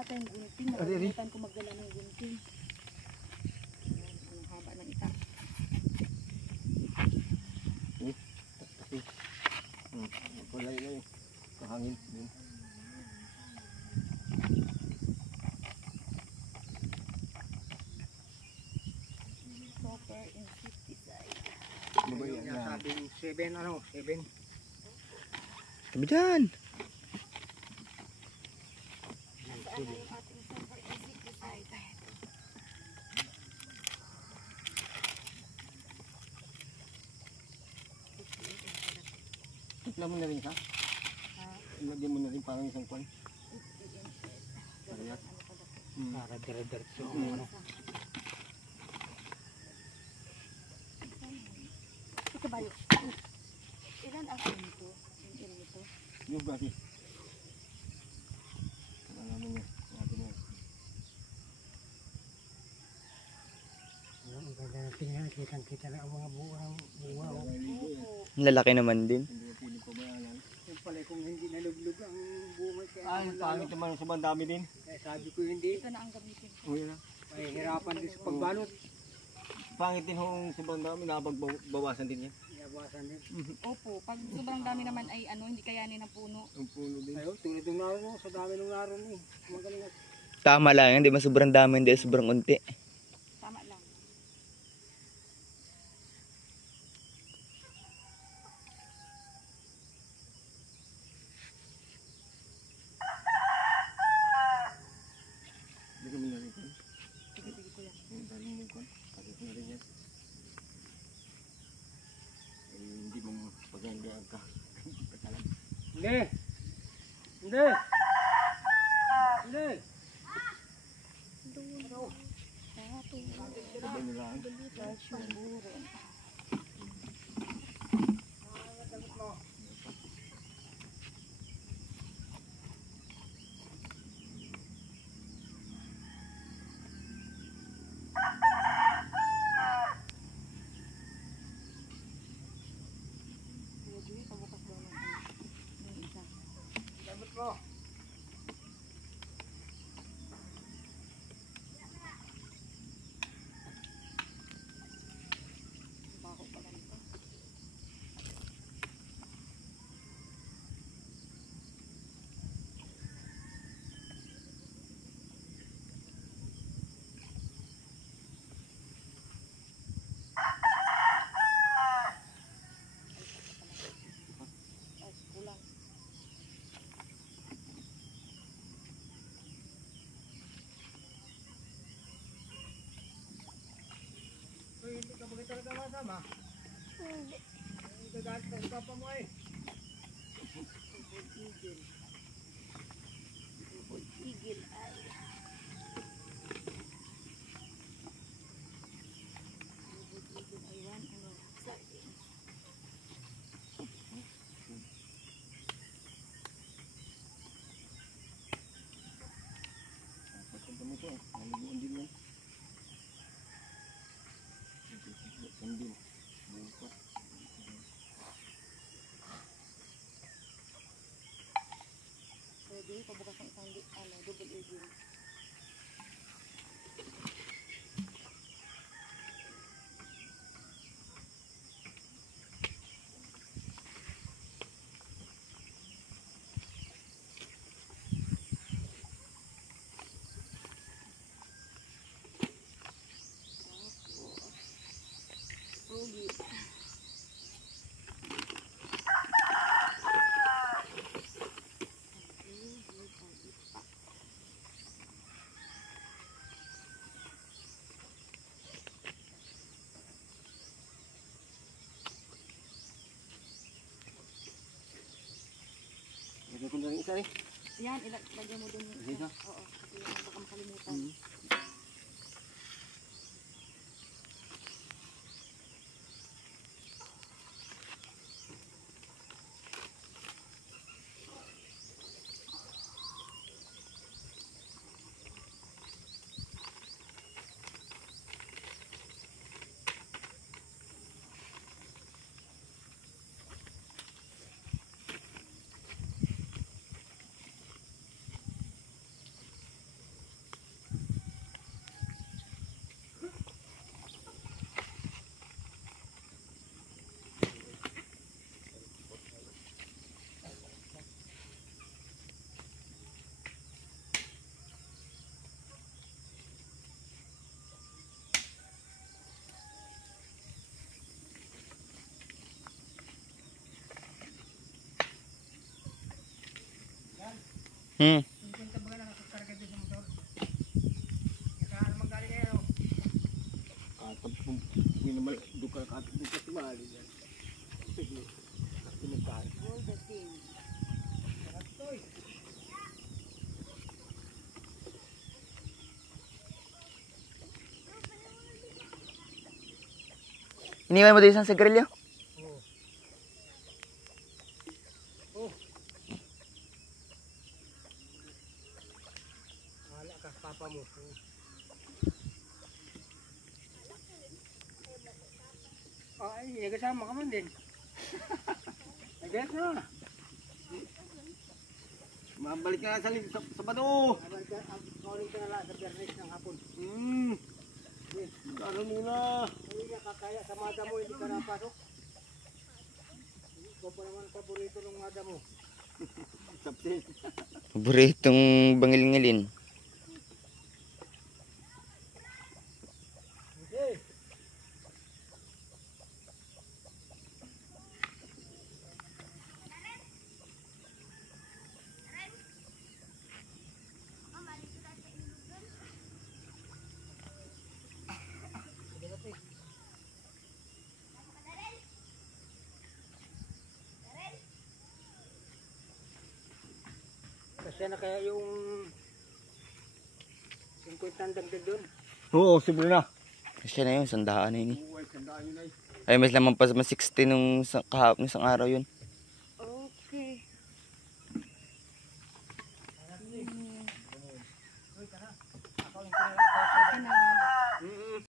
wala tayong gunting. Nakalimutan ko magdala ng gunting. Ang haba ng itak. Kulay na yun. Kahangin. Super insecticide. Sabing 7 ano? 7. Sabi dyan. Saan na yung ating super insecticide? Tikla mo na rin ka? Ilagyan mo na rin parang isang kwan. Para dire-diretso. Ito ba yun? Ilan ang ito? Ito? Yung gati. Kaya namin yun. Ang ganda na tingnan. Kitang-kita na ang mga bunga. Lalaki naman din. Yung pala kung hindi naluglog ang bunga. Ang pangit naman sa bandami din. Kaya sabi ko hindi. Ito na ang gamitin. Uy na. May hirapan din sa pagbalot. Pangit din kung sa bandami. Nakapagbawasan din yan. Bawasan din. Opo, pag sobrang dami naman ay hindi kayanin ng puno. Ang puno din. Ayun, tulad ng naroon mo, sa dami ng naroon eh. Magaling at. Tama lang, hindi sobrang dami, hindi sobrang unti. Tama lang. Hindi kami narikon. Sige ko yan. Yung daling narikon. Pagkat na rin yan. Hindi mo pagandaan ka. Hindi! Hindi! Hindi! Sabay nila ang Sumburin. Dapat mo! Baho pa ganito. Ay, kulang. Hindi ka ba talaga masama? Hindi. Gagalit ka sa papa mo eh. Tigil ay. Tigil ay sardines. Pagpunta mo ito eh. Naliguan din yan. Sandin. Bukas. Pwede, pabukas ng isang double egg. Rugi. Lagyan ko na rin isa eh. Yan, ilagay mo dun yung Dito? Oo, kasi yan baka makalimutan. Hmm. All the same. Iniwan mo doon isang sigarilyo? Wala ka, papa mo. Ay, kasama ka man din. Agad na. Mabalik ka na sa Sabado. Kauling ka na lang sa Biyernes ng hapon. Ano muna? Hindi ka kakaya sa mada mo, hindi ka napasok. Ikaw pa naman paborito ng mada mo. Sapsin. Paboritong bangil-ngilin. Okay. Kasi na kaya yung 50 dagdag doon. Oo, simple na. Kasi na yun, sandaan na yun eh. Oo, ay, tandaan yun ay. Ay, mas lamang pa mas 60 nung isang araw yun.